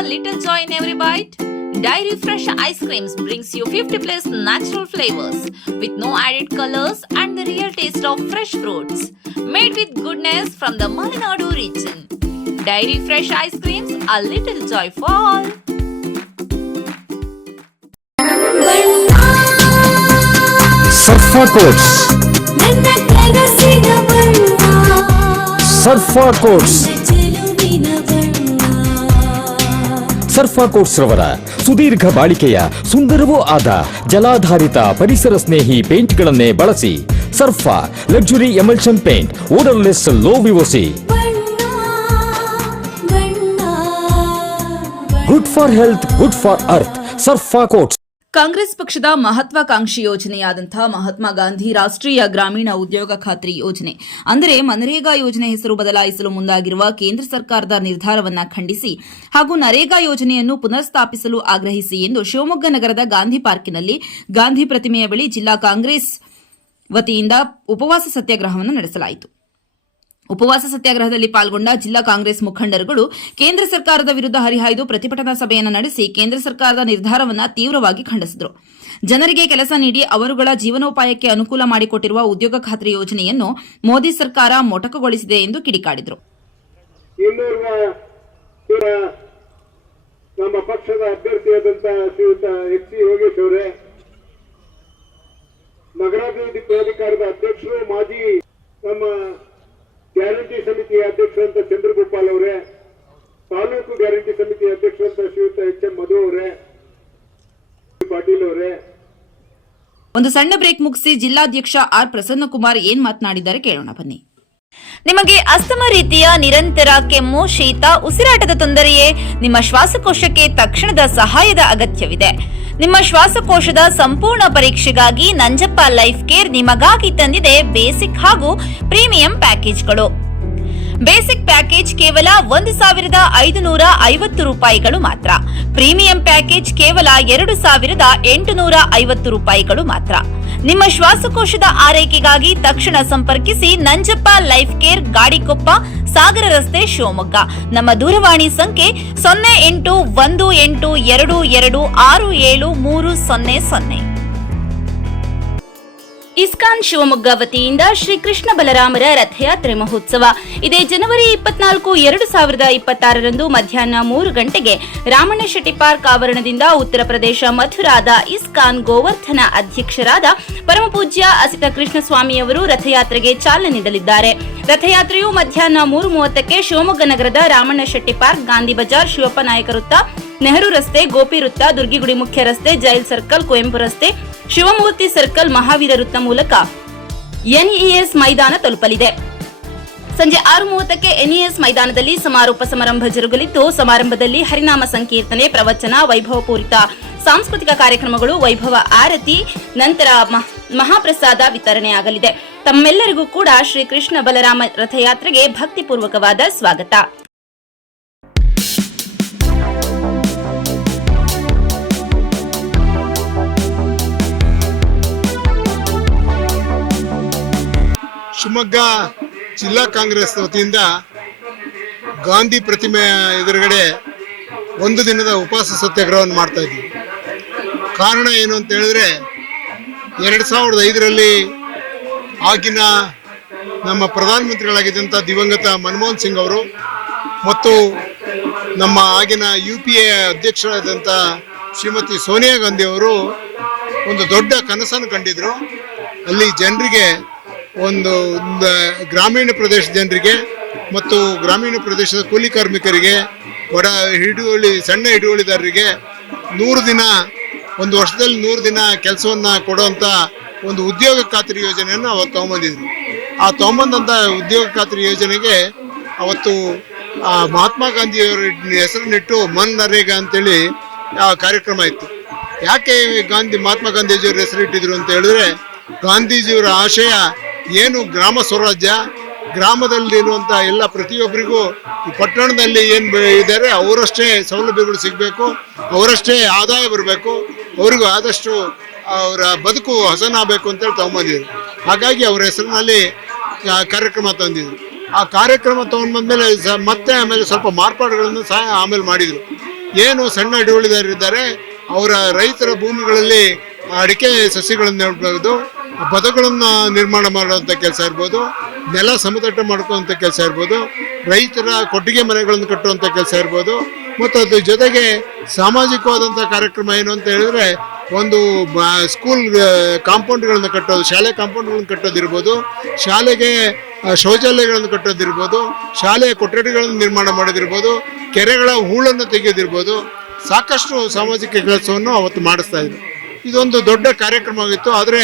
a little joy in every bite? Dairy Fresh Ice Creams brings you 50 plus natural flavors with no added colors and the real taste of fresh fruits. Made with goodness from the Malenadu region. Dairy Fresh Ice Creams, a little joy for all. Surfa Coats. Surfa Coats. ಸರ್ಫಾ quotes ರವರ ಸುದೀರ್ಘ ಬಾಳಿಕೆಯ ಸುಂದರವೂ ಆದ ಜಲಾಧಾರಿತ ಪರಿಸರ ಸ್ನೇಹಿ ಪೇಂಟ್ಗಳನ್ನೇ ಬಳಸಿ. Surfa luxury emulsion paint, odourless, low VOC, good for health, good for earth. Surfa coats. Congress ಪಕ್ಷದ ಮಹತ್ವಾಕಾಂಕ್ಷಿ ಯೋಜನೆಯಾದಂತಹ ಮಹಾತ್ಮ ಗಾಂಧಿ ರಾಷ್ಟ್ರೀಯ ಗ್ರಾಮೀಣ ಉದ್ಯೋಗ ಖಾತ್ರಿ ಯೋಜನೆ ಅಂದರೆ ಮನರೇಗಾ ಯೋಜನೆ ಹೆಸರು ಬದಲಾಯಿಸಲು ಮುಂದಾಗಿರುವ ಕೇಂದ್ರ ಸರ್ಕಾರದ ನಿರ್ಧಾರವನ್ನು ಖಂಡಿಸಿ ಹಾಗೂ ನರೇಗಾ ಯೋಜನೆಯನ್ನು ಪುನರ್ ಸ್ಥಾಪಿಸಲು ಆಗ್ರಹಿಸಿ ಎಂದು ಶಿವಮೊಗ್ಗ ನಗರದ ಗಾಂಧಿ ಪಾರ್ಕಿನಲ್ಲಿ ಗಾಂಧಿ ಪ್ರತಿಮೆಯ ಬಳಿ ಜಿಲ್ಲಾ ಕಾಂಗ್ರೆಸ್ ವತಿಯಿಂದ ಉಪವಾಸ ಸತ್ಯಾಗ್ರಹವನ್ನು ನಡೆಸಲಾಯಿತು. ಉಪವಾಸ ಸತ್ಯಾಗ್ರಹದಲ್ಲಿ ಪಾಲ್ಗೊಂಡ ಜಿಲ್ಲಾ ಕಾಂಗ್ರೆಸ್ ಮುಖಂಡರುಗಳು ಕೇಂದ್ರ ಸರ್ಕಾರದ ವಿರುದ್ಧ ಹರಿಹಾಯ್ದು ಪ್ರತಿಭಟನಾ ಸಭೆಯನ್ನು ನಡೆಸಿ ಕೇಂದ್ರ ಸರ್ಕಾರದ ನಿರ್ಧಾರವನ್ನು ತೀವ್ರವಾಗಿ ಖಂಡಿಸಿದರು. ಜನರಿಗೆ ಕೆಲಸ ನೀಡಿ ಅವರುಗಳ ಜೀವನೋಪಾಯಕ್ಕೆ ಅನುಕೂಲ ಮಾಡಿಕೊಟ್ಟಿರುವ ಉದ್ಯೋಗ ಖಾತ್ರಿ ಯೋಜನೆಯನ್ನು ಮೋದಿ ಸರ್ಕಾರ ಮೊಟಕುಗೊಳಿಸಿದೆ ಎಂದು ಕಿಡಿಕಾಡಿದರು. ನಮ್ಮ ಪಕ್ಷದ ಅಭ್ಯರ್ಥಿಯಾದಂತಹ ಶ್ರೀಯುತ ಎಚ್ ಸಿ ಯೋಗೇಶ್ ಅವರೇ, ನಗರಾಭಿವೃದ್ಧಿ ಪ್ರಾಧಿಕಾರದ ಅಧ್ಯಕ್ಷರು, ಮಾಜಿ ನಮ್ಮ ಗ್ಯಾರಂಟಿ ಸಮಿತಿಯ ಅಧ್ಯಕ್ಷರಂತ ಚಂದ್ರಗೋಪಾಲ್ ಅವರೇ, ತಾಲೂಕು ಗ್ಯಾರಂಟಿ ಸಮಿತಿಯ ಅಧ್ಯಕ್ಷರಂತ ಶ್ರೀಯುತ ಎಚ್ ಎಂ ಮಧು ಅವರೇ, ಪಾಟೀಲ್ ಅವರೇ. ಒಂದು ಸಣ್ಣ ಬ್ರೇಕ್ ಮುಗಿಸಿ ಜಿಲ್ಲಾಧ್ಯಕ್ಷ ಆರ್ ಪ್ರಸನ್ನಕುಮಾರ್ ಏನ್ ಮಾತನಾಡಿದ್ದಾರೆ ಕೇಳೋಣ ಬನ್ನಿ. ನಿಮಗೆ ಅಸ್ತಮ ರೀತಿಯ ನಿರಂತರ ಕೆಮ್ಮು, ಶೀತ, ಉಸಿರಾಟದ ತೊಂದರೆಯೇ? ನಿಮ್ಮ ಶ್ವಾಸಕೋಶಕ್ಕೆ ತಕ್ಷಣದ ಸಹಾಯದ ಅಗತ್ಯವಿದೆ. ನಿಮ್ಮ ಶ್ವಾಸಕೋಶದ ಸಂಪೂರ್ಣ ಪರೀಕ್ಷೆಗಾಗಿ ನಂಜಪ್ಪ ಲೈಫ್ ಕೇರ್ ನಿಮಗಾಗಿ ತಂದಿದೆ ಬೇಸಿಕ್ ಹಾಗೂ ಪ್ರೀಮಿಯಂ ಪ್ಯಾಕೇಜ್ಗಳು. ಬೇಸಿಕ್ ಪ್ಯಾಕೇಜ್ ಕೇವಲ 1,550 ರೂಪಾಯಿಗಳು ಮಾತ್ರ. ಪ್ರೀಮಿಯಂ ಪ್ಯಾಕೇಜ್ ಕೇವಲ 2,850 ರೂಪಾಯಿಗಳು ಮಾತ್ರ. ನಿಮ್ಮ ಶ್ವಾಸಕೋಶದ ಆರೈಕೆಗಾಗಿ ತಕ್ಷಣ ಸಂಪರ್ಕಿಸಿ ನಂಜಪ್ಪ ಲೈಫ್ ಕೇರ್, ಗಾಡಿಕೊಪ್ಪ, ಸಾಗರ ರಸ್ತೆ, ಶಿವಮೊಗ್ಗ. ನಮ್ಮ ದೂರವಾಣಿ ಸಂಖ್ಯೆ 0818226730. ಇಸ್ಕಾನ್ ಶಿವಮೊಗ್ಗ ವತಿಯಿಂದ ಶ್ರೀ ಕೃಷ್ಣ ಬಲರಾಮರ ರಥಯಾತ್ರೆ ಮಹೋತ್ಸವ ಇದೇ ಜನವರಿ 24, 2026ರಂದು ಮಧ್ಯಾಹ್ನ 3 ಗಂಟೆಗೆ ರಾಮಣ್ಣ ಶೆಟ್ಟಿ ಪಾರ್ಕ್ ಆವರಣದಿಂದ ಉತ್ತರ ಪ್ರದೇಶ ಮಥುರಾದ ಇಸ್ಕಾನ್ ಗೋವರ್ಧನ ಅಧ್ಯಕ್ಷರಾದ ಪರಮಪೂಜ್ಯ ಅಸಿತ ಕೃಷ್ಣಸ್ವಾಮಿಯವರು ರಥಯಾತ್ರೆಗೆ ಚಾಲನೆ ನೀಡಲಿದ್ದಾರೆ. ರಥಯಾತ್ರೆಯು ಮಧ್ಯಾಹ್ನ 3:30ಕ್ಕೆ ಶಿವಮೊಗ್ಗ ನಗರದ ರಾಮಣ್ಣ ಶೆಟ್ಟಿ ಪಾರ್ಕ್, ಗಾಂಧಿ ಬಜಾರ್, ಶಿವಪ್ಪ ನಾಯಕ ವೃತ್ತ, ನೆಹರು ರಸ್ತೆ, ಗೋಪಿ ವೃತ್ತ, ದುರ್ಗಿಗುಡಿ ಮುಖ್ಯ ರಸ್ತೆ, ಜೈಲ್ ಸರ್ಕಲ್, ಕುವೆಂಪು ರಸ್ತೆ, ಶಿವಮೂರ್ತಿ ಸರ್ಕಲ್, ಮಹಾವೀರ ವೃತ್ತ ಮೂಲಕ ಎನ್ಇಎಸ್ ಮೈದಾನ ತಲುಪಲಿದೆ. ಸಂಜೆ 6:30ಕ್ಕೆ ಎನ್ಇಎಸ್ ಮೈದಾನದಲ್ಲಿ ಸಮಾರೋಪ ಸಮಾರಂಭ ಜರುಗಲಿದ್ದು, ಸಮಾರಂಭದಲ್ಲಿ ಹರಿನಾಮ ಸಂಕೀರ್ತನೆ, ಪ್ರವಚನ, ವೈಭವಪೂರಿತ ಸಾಂಸ್ಕೃತಿಕ ಕಾರ್ಯಕ್ರಮಗಳು, ವೈಭವ ಆರತಿ, ನಂತರ ಮಹಾಪ್ರಸಾದ ವಿತರಣೆಯಾಗಲಿದೆ. ತಮ್ಮೆಲ್ಲರಿಗೂ ಕೂಡ ಶ್ರೀ ಕೃಷ್ಣ ಬಲರಾಮ ರಥಯಾತ್ರೆಗೆ ಭಕ್ತಿಪೂರ್ವಕವಾದ ಸ್ವಾಗತ. ಶಿವಮೊಗ್ಗ ಜಿಲ್ಲಾ ಕಾಂಗ್ರೆಸ್ ವತಿಯಿಂದ ಗಾಂಧಿ ಪ್ರತಿಮೆ ಎದುರುಗಡೆ ಒಂದು ದಿನದ ಉಪವಾಸ ಸತ್ಯಾಗ್ರಹವನ್ನು ಮಾಡ್ತಾ ಇದ್ದೀವಿ. ಕಾರಣ ಏನು ಅಂತ ಹೇಳಿದ್ರೆ, 2005ರಲ್ಲಿ ಆಗಿನ ನಮ್ಮ ಪ್ರಧಾನಮಂತ್ರಿಗಳಾಗಿದ್ದಂಥ ದಿವಂಗತ ಮನಮೋಹನ್ ಸಿಂಗ್ ಅವರು ಮತ್ತು ನಮ್ಮ ಆಗಿನ UPA ಅಧ್ಯಕ್ಷರಾದಂಥ ಶ್ರೀಮತಿ ಸೋನಿಯಾ ಗಾಂಧಿ ಅವರು ಒಂದು ದೊಡ್ಡ ಕನಸನ್ನು ಕಂಡಿದ್ರು. ಅಲ್ಲಿ ಜನರಿಗೆ ಒಂದು ಗ್ರಾಮೀಣ ಪ್ರದೇಶದ ಜನರಿಗೆ ಮತ್ತು ಗ್ರಾಮೀಣ ಪ್ರದೇಶದ ಕೂಲಿ ಕಾರ್ಮಿಕರಿಗೆ, ಬಡ ಸಣ್ಣ ಹಿಡುವಳಿದಾರರಿಗೆ 100 ದಿನ, ಒಂದು ವರ್ಷದಲ್ಲಿ 100 ದಿನ ಕೆಲಸವನ್ನು ಕೊಡುವಂಥ ಒಂದು ಉದ್ಯೋಗ ಖಾತ್ರಿ ಯೋಜನೆಯನ್ನು ಅವತ್ತು ತಗೊಂಬಂದಿದ್ರು. ಆ ತಗೊಂಬಂದಂಥ ಉದ್ಯೋಗ ಖಾತ್ರಿ ಯೋಜನೆಗೆ ಅವತ್ತು ಮಹಾತ್ಮ ಗಾಂಧಿಯವರ ಹೆಸರನ್ನಿಟ್ಟು ಮನ್ ನರೇಗಾ ಅಂತೇಳಿ ಆ ಕಾರ್ಯಕ್ರಮ ಇತ್ತು. ಯಾಕೆ ಮಹಾತ್ಮ ಗಾಂಧೀಜಿಯವರ ಹೆಸರಿಟ್ಟಿದ್ರು ಅಂತ ಹೇಳಿದ್ರೆ, ಗಾಂಧೀಜಿಯವರ ಆಶಯ ಏನು ಗ್ರಾಮ ಸ್ವರಾಜ್ಯ, ಗ್ರಾಮದಲ್ಲಿರುವಂಥ ಎಲ್ಲ ಪ್ರತಿಯೊಬ್ಬರಿಗೂ ಈ ಪಟ್ಟಣದಲ್ಲಿ ಏನು ಇದ್ದಾರೆ ಅವರಷ್ಟೇ ಸೌಲಭ್ಯಗಳು ಸಿಗಬೇಕು, ಅವರಷ್ಟೇ ಆದಾಯ ಬರಬೇಕು, ಅವ್ರಿಗೂ ಆದಷ್ಟು ಅವರ ಬದುಕು ಹಸನಾಗಬೇಕು ಅಂತೇಳಿ ತಗೊಂಬಂದಿದ್ರು. ಹಾಗಾಗಿ ಅವರ ಹೆಸರಿನಲ್ಲಿ ಕಾರ್ಯಕ್ರಮ ತಂದಿದ್ರು. ಆ ಕಾರ್ಯಕ್ರಮ ತಗೊಂಡು ಬಂದಮೇಲೆ ಮತ್ತೆ ಆಮೇಲೆ ಸ್ವಲ್ಪ ಮಾರ್ಪಾಡುಗಳನ್ನು ಸಹ ಆಮೇಲೆ ಮಾಡಿದರು. ಏನು ಸಣ್ಣ ಹಿಡುವಳಿದಾರರಿದ್ದಾರೆ ಅವರ ರೈತರ ಭೂಮಿಗಳಲ್ಲಿ ಅಡಿಕೆ ಸಸಿಗಳನ್ನು ನೆಡಬಹುದು, ಪದಗಳನ್ನು ನಿರ್ಮಾಣ ಮಾಡುವಂಥ ಕೆಲಸ ಇರ್ಬೋದು, ನೆಲ ಸಮತಟ್ಟು ಮಾಡ್ಕೊಳ್ಳುವಂಥ ಕೆಲಸ ಇರ್ಬೋದು, ರೈತರ ಕೊಟ್ಟಿಗೆ ಮನೆಗಳನ್ನು ಕಟ್ಟುವಂಥ ಕೆಲಸ ಇರ್ಬೋದು, ಮತ್ತು ಅದ್ರ ಜೊತೆಗೆ ಸಾಮಾಜಿಕವಾದಂಥ ಕಾರ್ಯಕ್ರಮ ಏನು ಅಂತ ಹೇಳಿದ್ರೆ ಒಂದು ಸ್ಕೂಲ್ ಕಾಂಪೌಂಡ್ಗಳನ್ನು ಕಟ್ಟೋದು, ಶಾಲೆ ಕಾಂಪೌಂಡ್ಗಳನ್ನು ಕಟ್ಟೋದಿರ್ಬೋದು, ಶಾಲೆಗೆ ಶೌಚಾಲಯಗಳನ್ನು ಕಟ್ಟೋದಿರ್ಬೋದು, ಶಾಲೆಯ ಕೊಠಡಿಗಳನ್ನು ನಿರ್ಮಾಣ ಮಾಡೋದಿರ್ಬೋದು, ಕೆರೆಗಳ ಹೂಳನ್ನು ತೆಗೆಯೋದಿರ್ಬೋದು, ಸಾಕಷ್ಟು ಸಾಮಾಜಿಕ ಕೆಲಸವನ್ನು ಅವತ್ತು ಮಾಡಿಸ್ತಾ ಇದ್ರು. ಇದೊಂದು ದೊಡ್ಡ ಕಾರ್ಯಕ್ರಮವಾಗಿತ್ತು. ಆದರೆ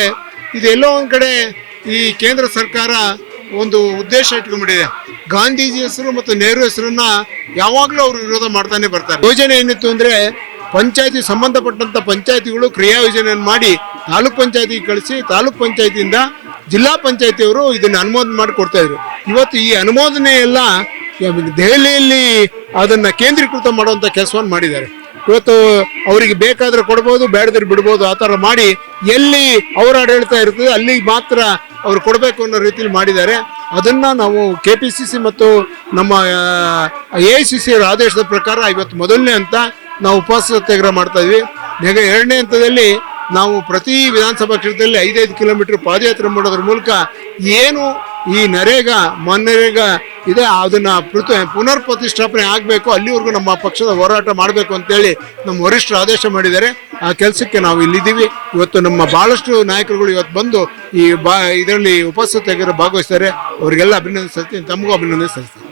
ಇದೆಲ್ಲೋ ಒಂದು ಕಡೆ ಈ ಕೇಂದ್ರ ಸರ್ಕಾರ ಒಂದು ಉದ್ದೇಶ ಇಟ್ಕೊಂಡ್ಬಿಟ್ಟಿದೆ. ಗಾಂಧೀಜಿ ಹೆಸರು ಮತ್ತು ನೆಹರು ಹೆಸರನ್ನ ಯಾವಾಗಲೂ ಅವರು ವಿರೋಧ ಮಾಡ್ತಾನೆ ಬರ್ತಾರೆ. ಯೋಜನೆ ಏನಿತ್ತು ಅಂದರೆ ಪಂಚಾಯತಿ ಸಂಬಂಧಪಟ್ಟಂಥ ಪಂಚಾಯತಿಗಳು ಕ್ರಿಯಾ ಯೋಜನೆಯನ್ನು ಮಾಡಿ ತಾಲೂಕ್ ಪಂಚಾಯತಿಗೆ ಕಳಿಸಿ ತಾಲೂಕ್ ಪಂಚಾಯತಿಯಿಂದ ಜಿಲ್ಲಾ ಪಂಚಾಯತಿಯವರು ಇದನ್ನು ಅನುಮೋದನೆ ಮಾಡಿ ಕೊಡ್ತಾ ಇದ್ರು. ಇವತ್ತು ಈ ಅನುಮೋದನೆ ಎಲ್ಲ ದೆಹಲಿಯಲ್ಲಿ ಅದನ್ನು ಕೇಂದ್ರೀಕೃತ ಮಾಡುವಂಥ ಕೆಲಸವನ್ನು ಮಾಡಿದ್ದಾರೆ. ಇವತ್ತು ಅವರಿಗೆ ಬೇಕಾದ್ರೆ ಕೊಡ್ಬೋದು, ಬೇಡದ್ರೆ ಬಿಡ್ಬೋದು, ಆ ಥರ ಮಾಡಿ ಎಲ್ಲಿ ಅವರ ಆಡಳಿತ ಇರ್ತದೆ ಅಲ್ಲಿ ಮಾತ್ರ ಅವ್ರು ಕೊಡಬೇಕು ಅನ್ನೋ ರೀತಿಯಲ್ಲಿ ಮಾಡಿದ್ದಾರೆ. ಅದನ್ನು ನಾವು KPCC ಮತ್ತು ನಮ್ಮ AICC ಅವರ ಆದೇಶದ ಪ್ರಕಾರ ಇವತ್ತು ಮೊದಲನೇ ಹಂತ ನಾವು ಉಪವಾಸ ಸತ್ಯಾಗ್ರಹ ಮಾಡ್ತಾ ಇದ್ವಿ. ಎರಡನೇ ಹಂತದಲ್ಲಿ ನಾವು ಪ್ರತಿ ವಿಧಾನಸಭಾ ಕ್ಷೇತ್ರದಲ್ಲಿ 5-5 ಕಿಲೋಮೀಟರ್ ಪಾದಯಾತ್ರೆ ಮಾಡೋದ್ರ ಮೂಲಕ ಏನು ಈ ಮನ್ರೇಗಾ ಇದೆ ಅದನ್ನು ಪುನರ್ ಪ್ರತಿಷ್ಠಾಪನೆ ಆಗಬೇಕು, ಅಲ್ಲಿವರೆಗೂ ನಮ್ಮ ಪಕ್ಷದ ಹೋರಾಟ ಮಾಡಬೇಕು ಅಂತೇಳಿ ನಮ್ಮ ವರಿಷ್ಠರು ಆದೇಶ ಮಾಡಿದ್ದಾರೆ. ಆ ಕೆಲಸಕ್ಕೆ ನಾವು ಇಲ್ಲಿದ್ದೀವಿ. ಇವತ್ತು ನಮ್ಮ ಭಾಳಷ್ಟು ನಾಯಕರುಗಳು ಇವತ್ತು ಬಂದು ಈ ಇದರಲ್ಲಿ ಉಪಸ್ಥಿತಿಯಾಗಿರೋ ಭಾಗವಹಿಸ್ತಾರೆ. ಅವರಿಗೆಲ್ಲ ಅಭಿನಂದನೆ ಸಲ್ಲಿಸ್ತೀನಿ, ತಮಗೂ ಅಭಿನಂದನೆ ಸಲ್ಲಿಸ್ತೀನಿ.